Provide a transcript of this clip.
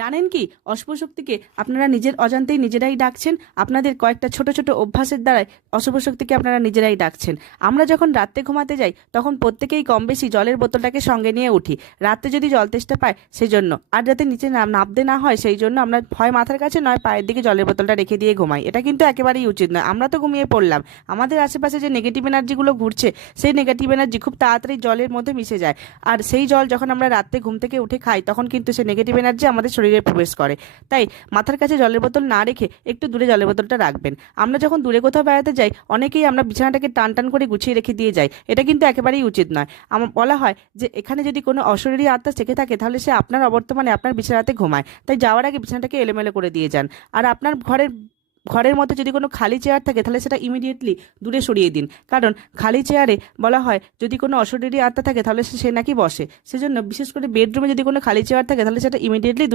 জানেন কি, অশুভ শক্তিকে আপনারা নিজের অজান্তেই নিজেরাই ডাকছেন। আপনাদের কয়েকটা ছোট ছোট অভ্যাসের দ্বারাই অশুভ শক্তিকে আপনারা নিজেরাই ডাকছেন। আমরা যখন রাত্রে ঘুমাতে যাই তখন প্রত্যেকেই কম বেশি জলের বোতলটাকে সঙ্গে নিয়ে উঠি, রাত্রে যদি জল তেষ্টা পায় সেই জন্য, আর যাতে নিচে নামতে না হয় সেই জন্য আমরা হয় মাথার কাছে নয় পায়ের দিকে জলের বোতলটা রেখে দিয়ে ঘুমাই। এটা কিন্তু একেবারেই উচিত নয়। আমরা তো ঘুমিয়ে পড়লাম, আমাদের আশেপাশে যে নেগেটিভ এনার্জিগুলো ঘুরছে সেই নেগেটিভ এনার্জি খুব তাড়াতাড়ি জলের মধ্যে মিশে যায়। আর সেই জল যখন আমরা রাত্রে ঘুম থেকে উঠে খাই তখন কিন্তু সেই নেগেটিভ এনার্জি আমাদের শরীরে প্রবেশ করে। তাই মাথার কাছে জলের বোতল না রেখে একটু দূরে জলের বোতলটা রাখবেন। আমরা যখন দূরে কোথাও বেড়াতে যাই অনেকেই আমরা বিছানাটাকে টান টান করে গুছিয়ে রেখে দিয়ে যাই, এটা কিন্তু একেবারেই উচিত নয়। আমার বলা হয় যে এখানে যদি কোনো অশরীরী আত্মা থেকে থাকে তাহলে সে আপনার অবর্তমানে আপনার বিছানাতে ঘুমায়, তাই যাওয়ার আগে বিছানাটাকে এলোমেলো করে দিয়ে যান। আর আপনার ঘরের ঘরের মধ্যে যদি কোনো খালি চেয়ার থাকে তাহলে সেটা ইমিডিয়েটলি দূরে সরিয়ে দিন, কারণ খালি চেয়ারে বলা হয় যদি কোনো অশরীরী আত্মা থাকে তাহলে সে নাকি বসে। সেজন্য বিশেষ করে বেডরুমে যদি কোনো খালি চেয়ার থাকে তাহলে সেটা ইমিডিয়েটলি